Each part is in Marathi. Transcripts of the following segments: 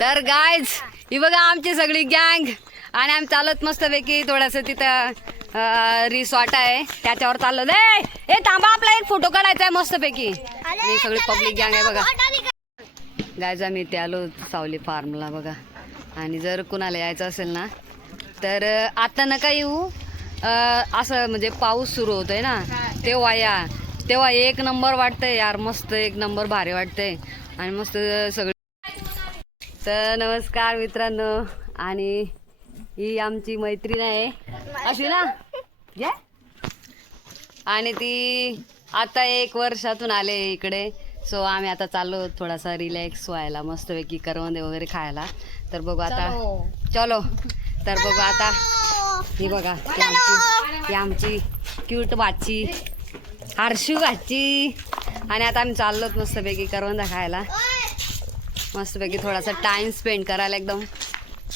तर गाईज ही बघा आमची सगळी गँग आणि आम्ही चालत मस्तपैकी थोडंसं तिथं रिसॉर्ट आहे त्याच्यावर चाललो ए थांबा आपला एक फोटो काढायचा आहे मस्तपैकी. आणि सगळी पब्लिक गँग आहे बघा. गाईज आम्ही इथे आलो सावली फार्मला बघा. आणि जर कुणाला यायचं असेल ना तर आता नका येऊ, असं म्हणजे पाऊस सुरू होतोय ना तेव्हा या, तेव्हा एक नंबर वाटतंय यार, मस्त एक नंबर भारी वाटतंय आणि मस्त सगळं. तर नमस्कार मित्रांनो, आणि ही आमची मैत्रीण आहे अश्विना घ्या. आणि ती आता 1 वर्षातून आले इकडे. सो आम्ही आता चाललो थोडासा रिलॅक्स व्हायला, मस्तपैकी करवंदे वगैरे खायला. तर बघू आता चलो. तर बघू आता ही बघा ही आमची क्यूट बाची हर्षू बाची. आणि आता आम्ही चाललोत मस्तपैकी करवंदा खायला, मस्तपैकी थोडासा टाइम स्पेंड करायला. एकदम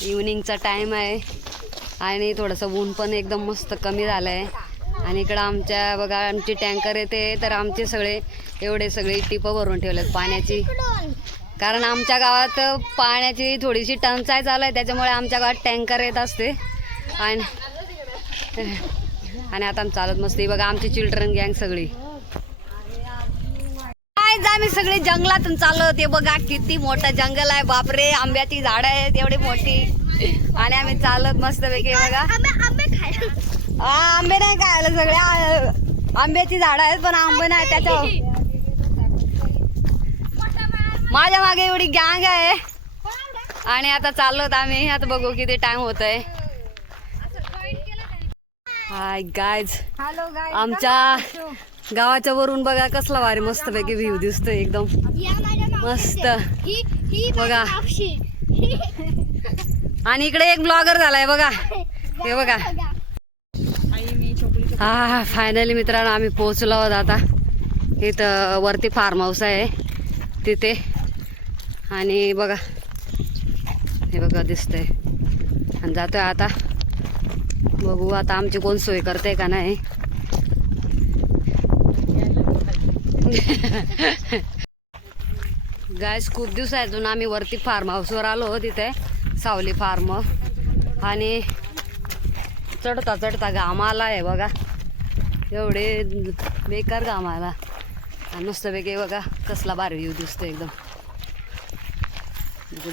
इव्हनिंगचा टाइम आहे आणि थोडंसं ऊन पण एकदम मस्त कमी झालं आहे. आणि इकडं आमच्या बघा आमची टँकर येते, तर आमचे सगळे एवढे सगळे टिपं भरून ठेवलेत पाण्याची. कारण आमच्या गावात पाण्याची थोडीशी टंचाई चालू आहे, त्याच्यामुळे आमच्या गावात टँकर येत असते. आणि आता आम्ही चालत मस्त बघा आमची चिल्ड्रन गँग सगळी. आम्ही सगळे जंगलातून चाललो. ते बघा किती मोठं जंगल आहे, बापरे. आंब्याची झाडं आहेत एवढी मोठी. आणि आम्ही चालत मस्त पैकी बघा. आंबे नाही खायला, सगळे आंब्याची झाडं आहेत पण आंबे नाही त्याच्यावर. माझ्या मागे एवढी गँग आहे. आणि आता चाललोत आम्ही. आता बघू किती टाइम होत आहे. हाय गाईज, आमच्या गावाच्या वरून बघा कसला भारी मस्त पैकी व्ह्यू दिसतोय एकदम मस्त बघा. आणि इकडे एक ब्लॉगर झालाय बघा, हे बघा. हा फायनली मित्रांनो आम्ही पोहोचलो आहोत आता. इथं वरती फार्म हाऊस आहे तिथे. आणि बघा हे बघा दिसतंय. आणि जातोय आता, बघू आता आमची कोण सोय करते का नाही. गाईस खूप दिवसातून आम्ही वरती फार्म हाऊसवर आलो तिथे सावली फार्म. आणि चढता चढता घाम आला आहे बघा, एवढे बेकार घाम आला. आणि मस्तपैकी बघा कसला भारी व्ह्यू दिसतो एकदम.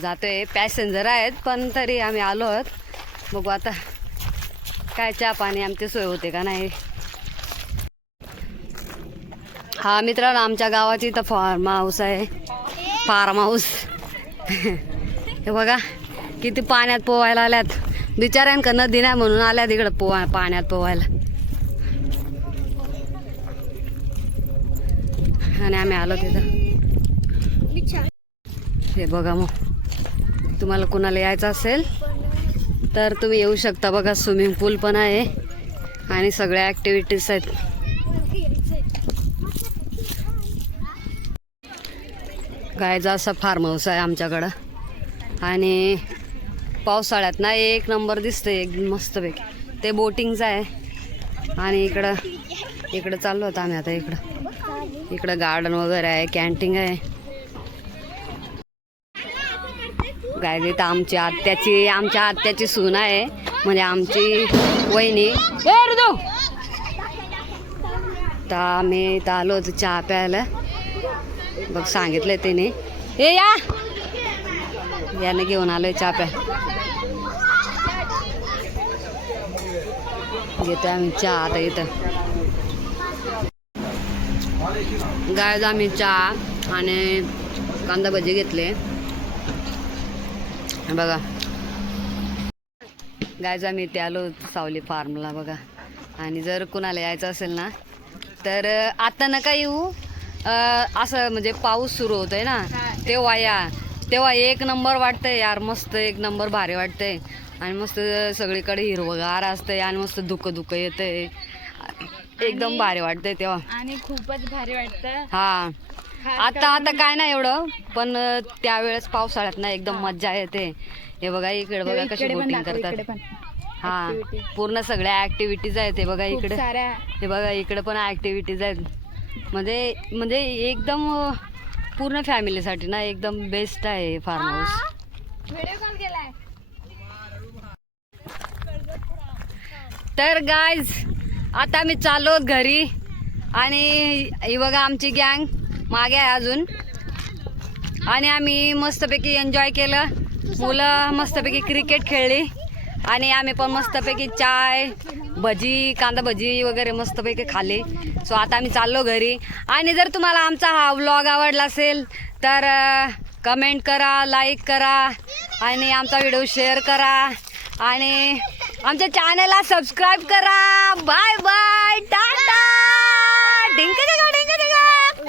जातोय पॅसेंजर आहेत पण तरी आम्ही आलो आहोत. बघू आता काय चहा पाणी आमची सोय होते का नाही. हा मित्रांनो आमच्या गावाची इथं फार्म हाऊस आहे, फार्म हाऊस. हे बघा किती पाण्यात पोवायला आल्यात. बिचाऱ्यांक नदी नाही म्हणून आल्यात इकडं पाण्यात पोवायला. आणि आम्ही आलो तिथं. हे बघा, मग तुम्हाला कुणाला यायचं असेल तर तुम्ही येऊ शकता. बघा स्विमिंग पूल पण आहे आणि सगळ्या ॲक्टिव्हिटीज आहेत. गायचा असा फार्म हाऊस आहे आमच्याकडं. आणि पावसाळ्यात ना एक नंबर दिसतं एकदम मस्तपैकी. ते बोटिंगचं आहे. आणि इकडं चाललो होतो आम्ही आता. इकडं गार्डन वगैरे आहे, कॅन्टीन आहे. गाय इथं आमच्या आत्याची सून आहे, म्हणजे आमची वहिनी. तर आम्ही इथं आलो होतो चहा प्यायला. बघ सांगितलं तिने, हे याने घेऊन आलोय चहा प्या. घेतो आम्ही चहा आता इथं. गाय आम्ही चहा आणि कांदा भजी घेतले बघा. गायचा आम्ही इथे आलो सावली फार्मला बघा. आणि जर कुणाला यायचं असेल ना तर आता नका येऊ, असं म्हणजे पाऊस सुरू होतोय ना तेव्हा या, तेव्हा एक नंबर वाटतंय यार, मस्त एक नंबर भारी वाटतंय. आणि मस्त सगळीकडे हिरवगार असतंय आणि मस्त धुकं येतंय, एकदम भारी वाटतंय तेव्हा. आणि खूपच भारी वाटतं. हा आता काय नाही एवढं, पण त्यावेळेस पावसाळ्यात ना एकदम मज्जा येते. हे बघा इकडे बघा कशी बोटिंग करतात. हा पूर्ण सगळ्या ऍक्टिव्हिटीज आहेत. हे बघा इकडे, हे बघा इकडे पण ऍक्टिव्हिटीज आहेत. म्हणजे एकदम पूर्ण फॅमिलीसाठी ना एकदम बेस्ट आहे फार्म हाऊस. व्हिडिओ कॉल केलाय. तर गाईज आता मी चाललो घरी आणि ही बघा आमची गँग मागे आहे अजून आणि आम्ही मस्तपैकी एन्जॉय केलं. मुलं मस्तपैकी क्रिकेट खेळली आणि आम्ही पण मस्तपैकी चाय भजी कांदा भजी वगैरे मस्तपैकी खाल्ली. सो आता आम्ही चाललो घरी. आणि जर तुम्हाला आमचा हा व्लॉग आवडला असेल तर कमेंट करा, लाईक करा आणि आमचा व्हिडिओ शेअर करा आणि आमच्या चॅनलला सबस्क्राईब करा. Bye bye, Tata.